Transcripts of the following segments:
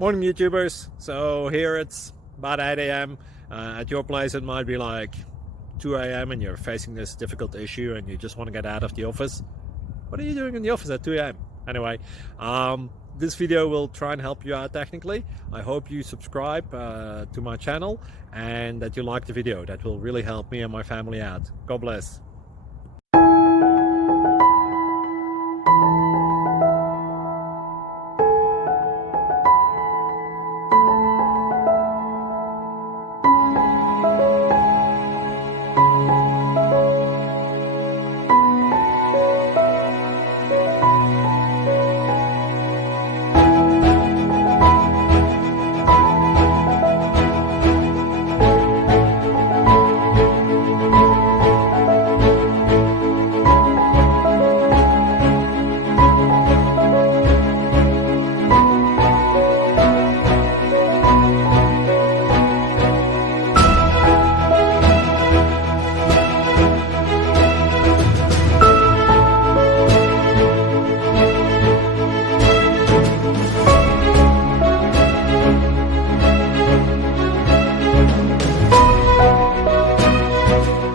Morning YouTubers. So here it's about 8 a.m. At your place it might be like 2 a.m. and you're facing this difficult issue and you just want to get out of the office. What are you doing in the office at 2 a.m.? Anyway, this video will try and help you out technically. I hope you subscribe to my channel and that you like the video. That will really help me and my family out. God bless.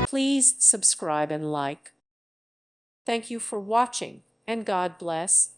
Please subscribe and like. Thank you for watching, and God bless.